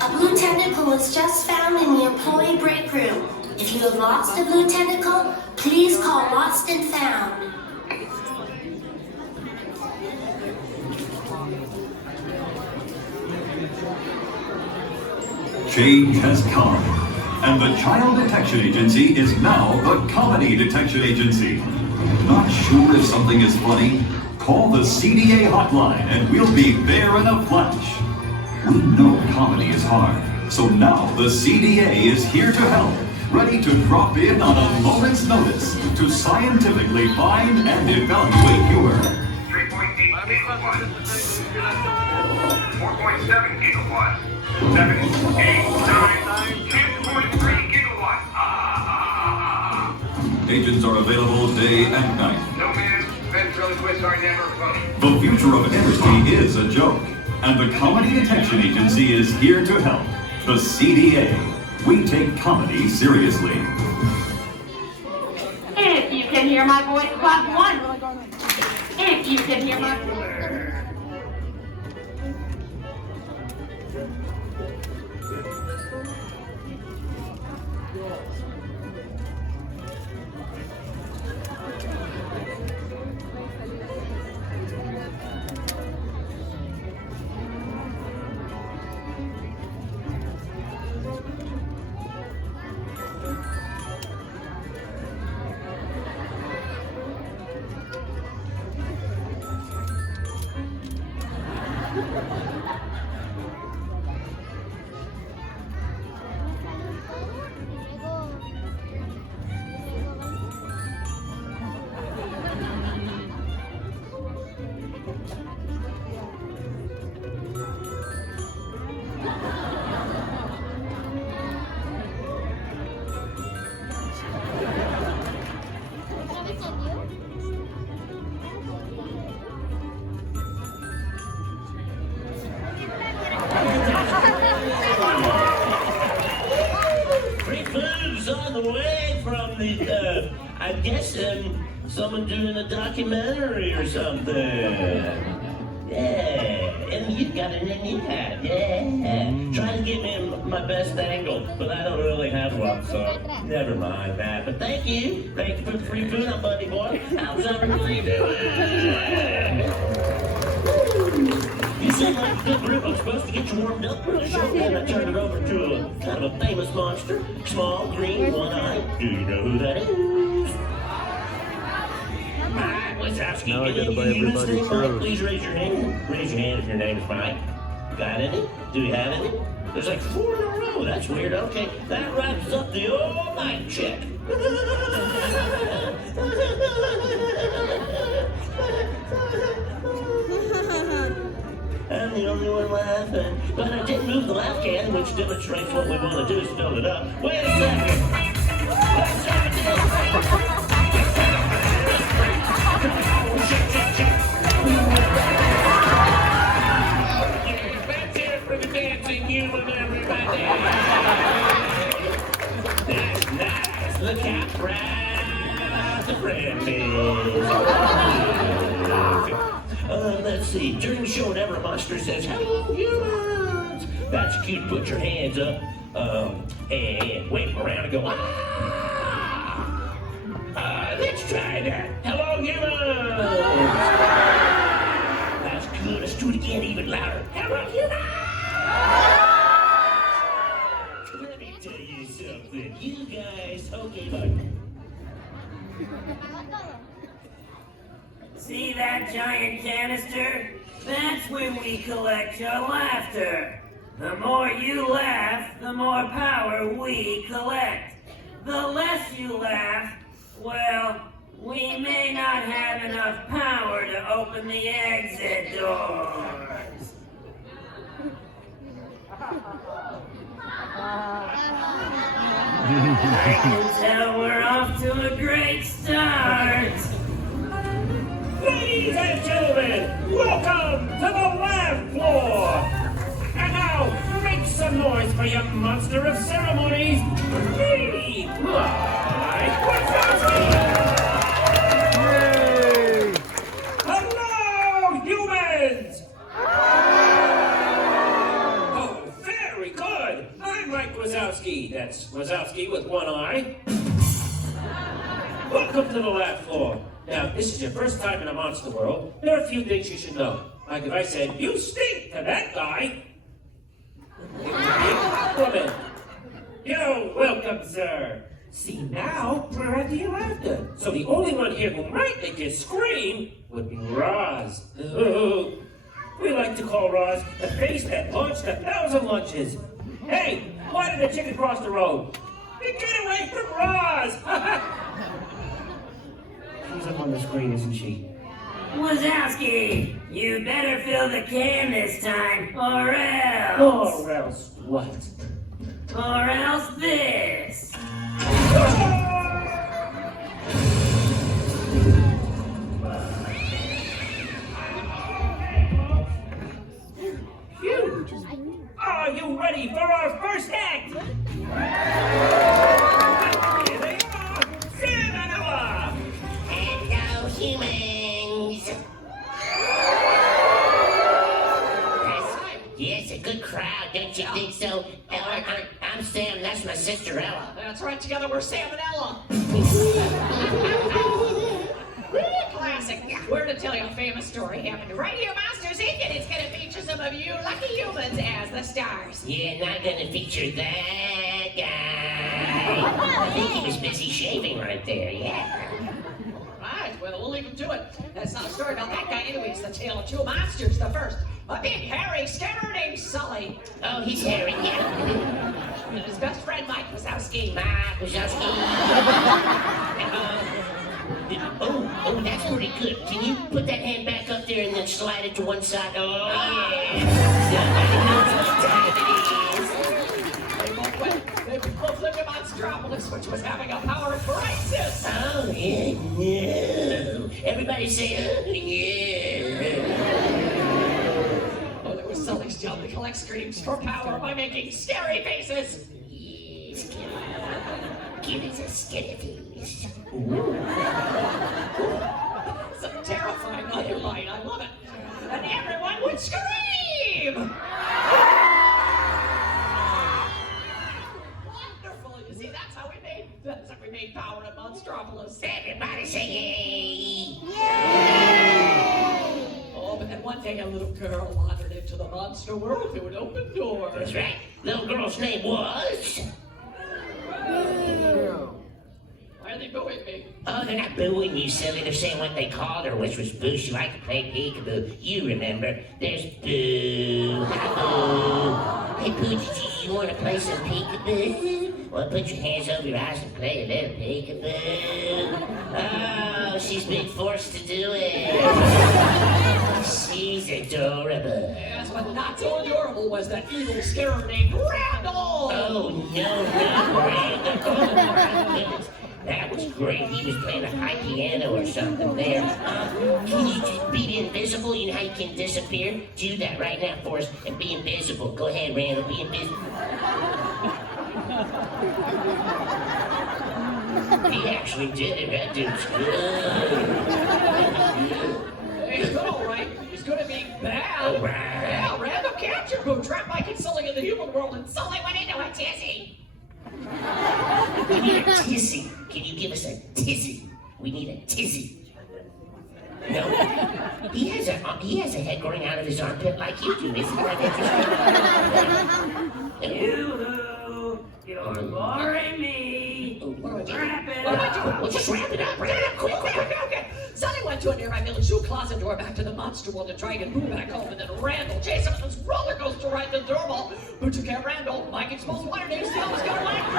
A blue tentacle was just found in the employee break room. If you have lost a blue tentacle, please call Lost and Found. Change has come, and the Child Detection Agency is now the Comedy Detection Agency. Not sure if something is funny? Call the CDA hotline and we'll be there in a flash. We know comedy is hard, so now the CDA is here to help, ready to drop in on a moment's notice to scientifically find and evaluate humor. 3.8 gigawatts, 4.7 gigawatts, 7, 8, 9, 10.3 gigawatts. Agents are available day and night. No man, ventriloquists are never funny. The future of energy is a joke, and the Comedy Detection Agency is here to help. The CDA. We take comedy seriously. If you can hear my voice, clap one. If you can hear my voice. I guess someone doing a documentary or something. Yeah, and you got an Indian hat. Yeah, trying to get me my best angle, but I don't really have one, so never mind that. But thank you for the free food, buddy boy. How's everybody doing? You seem like a good group. I'm supposed to get you warmed up for the show, then I turn it over to a kind of a famous monster, small, green, one-eyed. Do you know who that is? Mike Wazowski. Now I gotta buy everybody shows. Please raise your hand. Raise your hand if your name is Mike. Got any? Do we have any? There's like 4 in a row. That's weird. Okay, that wraps up the old Mike check. I'm the only one laughing. But I did move the laugh can, which demonstrates what we want to do is build it up. Wait a second. Let's have a deal. Let's hear it for the dancing human, everybody. That's nice. Look how proud the friend is. Let's see. During the show, whenever a monster says, "Hello, humans," that's cute. Put your hands up and wave them around and go, "Ah!" Let's try that. Hello, humans. That's good. Let's do it again, even louder. Hello, humans. outfit. You guys, okay, bud. See that giant canister? That's when we collect your laughter. The more you laugh, the more power we collect. The less you laugh, well, we may not have enough power to open the exit doors. I can tell we're off to a great start. Ladies and gentlemen, welcome to the laugh floor. And now, make some noise for your monster of ceremonies, me, Mike Wazowski. Hello, humans! Oh, very good. I'm Mike Wazowski. That's Wazowski with one eye. Welcome to the laugh floor. Now, if this is your first time in a monster world, there are a few things you should know. Like if I said, "You stink" to that guy, woman, you're welcome, sir. See, now we're at the laughter. So the only one here who might make you scream would be Roz. We like to call Roz the face that launched 1,000 lunches. Hey, why did the chicken cross the road? Get away from Roz! She's up on the screen, isn't she? Wazowski, you better fill the can this time, or else. Or else what? Or else this. Phew. Are you ready for our first act? Here they are, Sam and Ella. Hello, humans. Yes, a good crowd, don't you think so? Ella, I'm Sam, that's my sister Ella. That's right, together we're Sam and Ella. Classic. We're to tell you a famous story happened right here, Monsters Inc., and it's going to feature some of you lucky humans as the stars. Yeah, not gonna feature that guy. I think he was busy shaving right there, yeah. Right, well, we'll leave him to it. That's not a story about that guy anyway. It's the tale of two monsters. The first, a big hairy scammer named Sulley. Oh, he's hairy, yeah. And his best friend, Mike Wazowski. Mike Wazowski. Oh, that's pretty good. Can you put that hand back up there and then slide it to one side? Oh, yeah. They both lived in Monstropolis, which was having a power crisis. Oh, yeah, no. Everybody say, oh, yeah. Oh, there was Sulley's job to collect screams for power by making scary faces. Yes, give us a scary face. It's a terrifying other bite. I love it. And everyone would scream. Wonderful. You see, that's how we made power at Monstropolis. Everybody say yay! Oh, but then one day a little girl wandered into the monster world through an open door. That's right. Little girl's name was... Why are they booing me? Oh, they're not booing you, silly. They're saying what they called her, which was boo. She liked to play peekaboo. You remember. There's boo. Hi, boo. Hey, boo, you want to play some peekaboo? Well, put your hands over your eyes and play a little peekaboo. Oh, she's been forced to do it. She's adorable. Yes, but not so adorable was that evil scarer named Randall. Oh, no, not Randall. Oh, my goodness. That was great. He was playing a high piano or something there. Can you just be invisible? You know how you can disappear? Do that right now for us and be invisible. Go ahead, Randall. Be invisible. He actually did it. That dude's good. He's all right. He's good at being bad. All right. Yeah, Randall captured Boo, trapped Mike and Sulley in the human world, and Sulley went into a tizzy. We need a tizzy. Can you give us a tizzy? We need a tizzy. No, he has a he has a head growing out of his armpit like you do. Isn't that interesting? Yoo-hoo! You're boring me. Wrap it up. Well, just wrap it up. Wrap it up. Quick. Okay. Sonny went to a nearby village shoe closet door back to the monster world to try and move back home, and then Randall chased him with his roller coaster ride the doorbell. Who took care of Randall? Mike exposed water name still was going to laugh for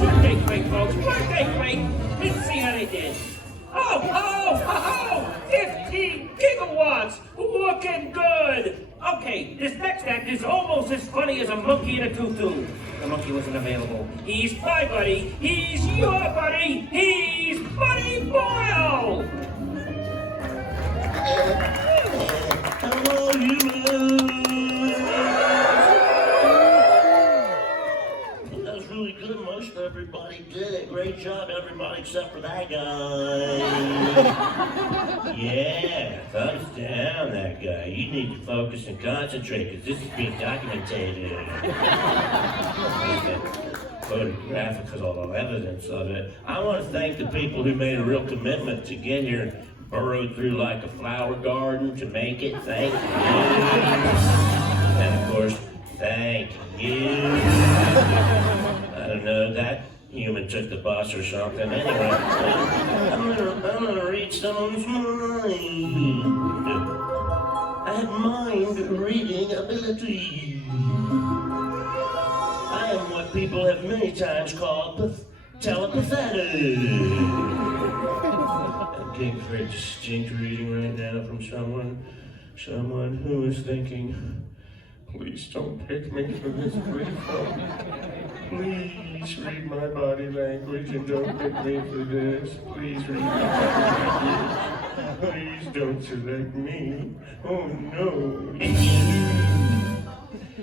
Birthday cake, folks. Birthday cake. Let's see how they did. Oh! 15 gigawatts. Looking good. Okay, this next act is almost as funny as a monkey in a tutu. The monkey wasn't available. He's my buddy. He's your buddy. He's Buddy Boyle. Hello, humans! That was really good. Most everybody did it. Great job, everybody, except for that guy. Yeah, thumbs down, that guy. You need to focus and concentrate, because this is being documented. Photographical evidence of it. I want to thank the people who made a real commitment to get here and burrowed through like a flower garden to make it. Thank you. And of course, thank you. I don't know, that human took the bus or something. Anyway, I'm gonna read someone's mind. I have mind reading ability. I am what people have many times called telepathic. I'm getting very distinct reading right now from someone who is thinking, please don't pick me for this brief. Please read my body language and don't pick me for this. Please read my body language. Please don't select me. Oh no.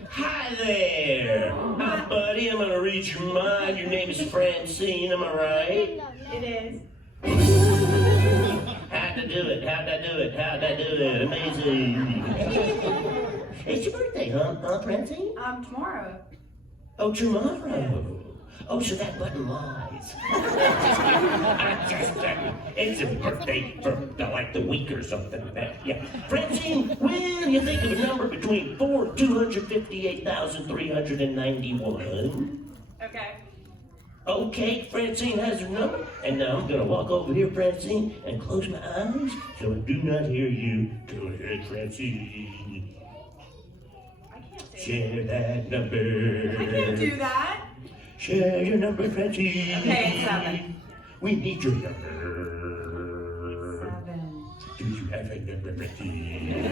Hi there! Hi, buddy. I'm gonna read your mind. Your name is Francine, am I right? It is. How'd I do it? Amazing. It's your birthday, huh, Francine? Tomorrow. Oh, tomorrow. Oh, so that button lies. It's a birthday for like the week or something like that. Yeah. Francine, will you think of a number between 4 and 258,391? Okay. Okay, Francine has her number, and now I'm gonna walk over here, Francine, and close my eyes so I do not hear you. Go ahead, Francine. I can't say Share that number. I can't do that. Share your number, Francine. Okay, it's 7. We need your number. 7. Do you have a number, Francine?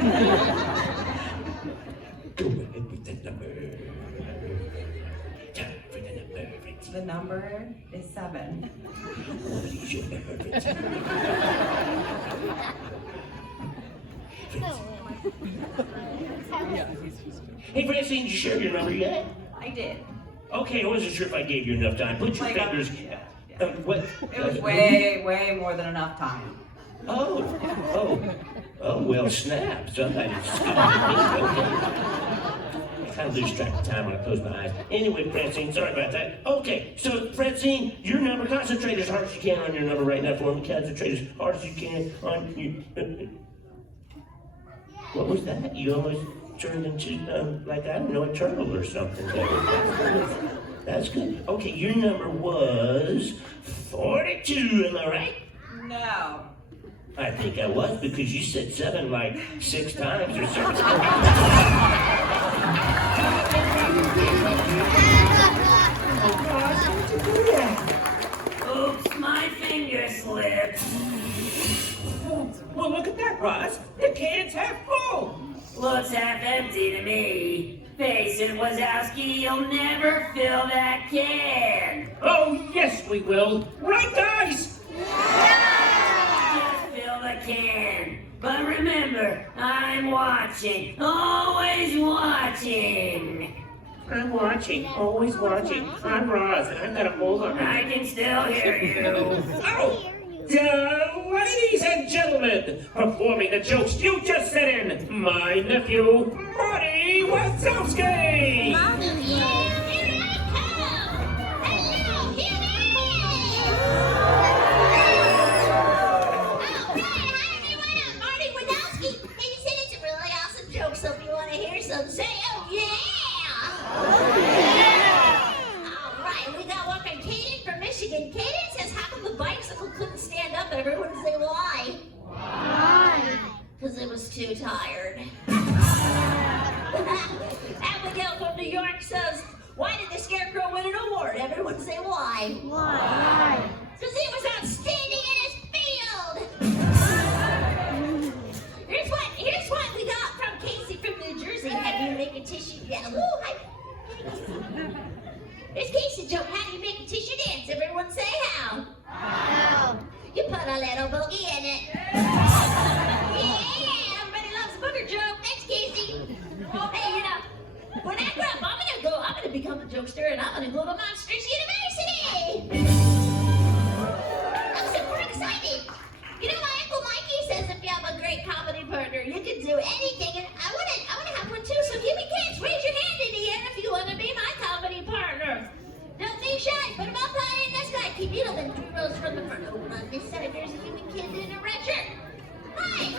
Go ahead with the number. Time for the number, Francine. The number is 7. What is your number, Francine? Hey, Francine, did you share your number yet? I did. Okay, I wasn't sure if I gave you enough time. Put your fingers. What? It was way more than enough time. Oh, well, snap. Somebody's okay. I kind of lose track of time when I close my eyes. Anyway, Francine, sorry about that. Okay, so Francine, your number, concentrate as hard as you can on your number right now for me. Concentrate as hard as you can on you. What was that? You almost turned into, like, I don't know, a turtle or something. That's good. Okay, your number was 42, am I right? No. I think I was, because you said 7 like 6 times or something. Oops, my finger slipped. Well, look at that, Roz. The can's half full. Looks half empty to me. Face it, Wazowski, you'll never fill that can. Oh, yes, we will. Right, guys? Just fill the can. But remember, I'm watching. Always watching. I'm watching, always watching. I'm Roz. I've got a hold on. I can still hear you. Oh! Down! Ladies and gentlemen, performing the jokes you just sent in, my nephew, Marty Wazowski! So if you want to hear some, say, oh yeah! All right, we got one from Kaden from Michigan. Kaden says, how come the bicycle couldn't stand up? Everyone say why? Why? Because it was too tired. Abigail from New York says, why did the Scarecrow win an award? Everyone say why? Why? Because he was outstanding in his field! Here's what we got from Casey from New Jersey. How do you make a tissue? Yeah, woo, hi. Here's Casey joke. How do you make a tissue dance? Everyone say how? How? You put a little boogie in it. Yeah, everybody loves a booger joke. Thanks, Casey. Oh, hey, you know, when I grow up, I'm gonna become a jokester, and I'm gonna go to Monstrously University. I'm super excited. You know, my Uncle Mikey says if you have a great comedy partner, you can do anything, and I wanna have one too, so give me kids, raise your hand in the air if you wanna be my comedy partner. Don't be shy, put them up high in the sky, keep needling 3 rows from the front. Over on this side, there's a human kid in a red shirt. Hi,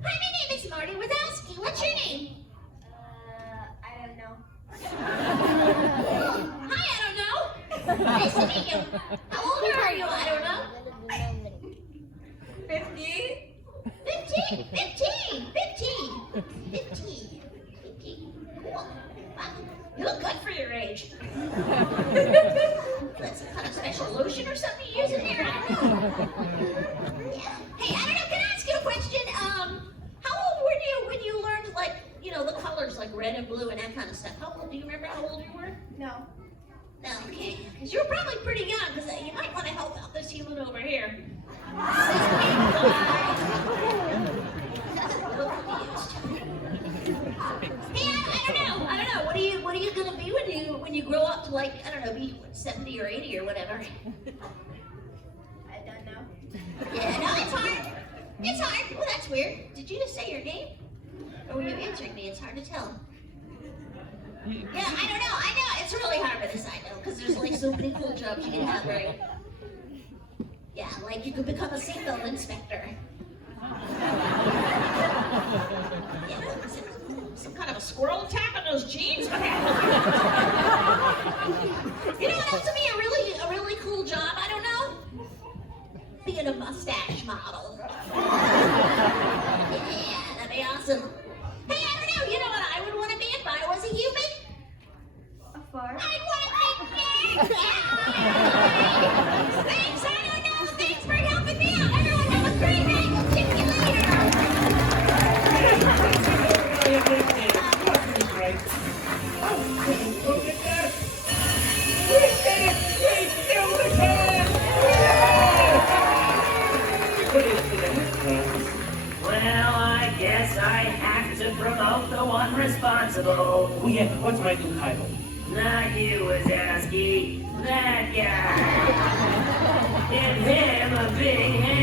my name is Marty Wazowski. What's your name? I don't know. Hi, I don't know. Nice to meet you. How old are you? I don't know. 15. Cool. Wow. You look good for your age. That's some kind of special lotion or something you use in here? I don't know. Yeah. Hey, I don't know. Can I ask you a question? How old were you when you learned, like, you know, the colors like red and blue and that kind of stuff? How old? Do you remember how old you were? No. No, okay. Because you were probably pretty young, because you might want to help out this human over here. Hey, I don't know. What are you gonna be when you grow up to, like, I don't know, be 70 or 80 or whatever? I don't know. Yeah, no, it's hard. It's hard. Well, that's weird. Did you just say your name? Or were you answering me? It's hard to tell. Yeah, I don't know. I know. It's really hard for this, I know, because there's like so many cool jobs you can have, right? Yeah, like you could become a seatbelt inspector. Yeah, what is it? Some kind of a squirrel attack on those jeans? What happened? You know what else would be a really cool job? I don't know. Being a mustache model. Yeah, that'd be awesome. Hey, I don't know. You know what I would want to be if I was a human? A fart. I'd want to be big. Thanks, I don't know. Thanks for helping me out. Everyone have a great night. We'll see you later. Look at that! We did it! We killed the cat! Well, I guess I have to promote the one responsible. Oh yeah, what's my new title? Not you, Wazowski. That guy. Give him a big hand.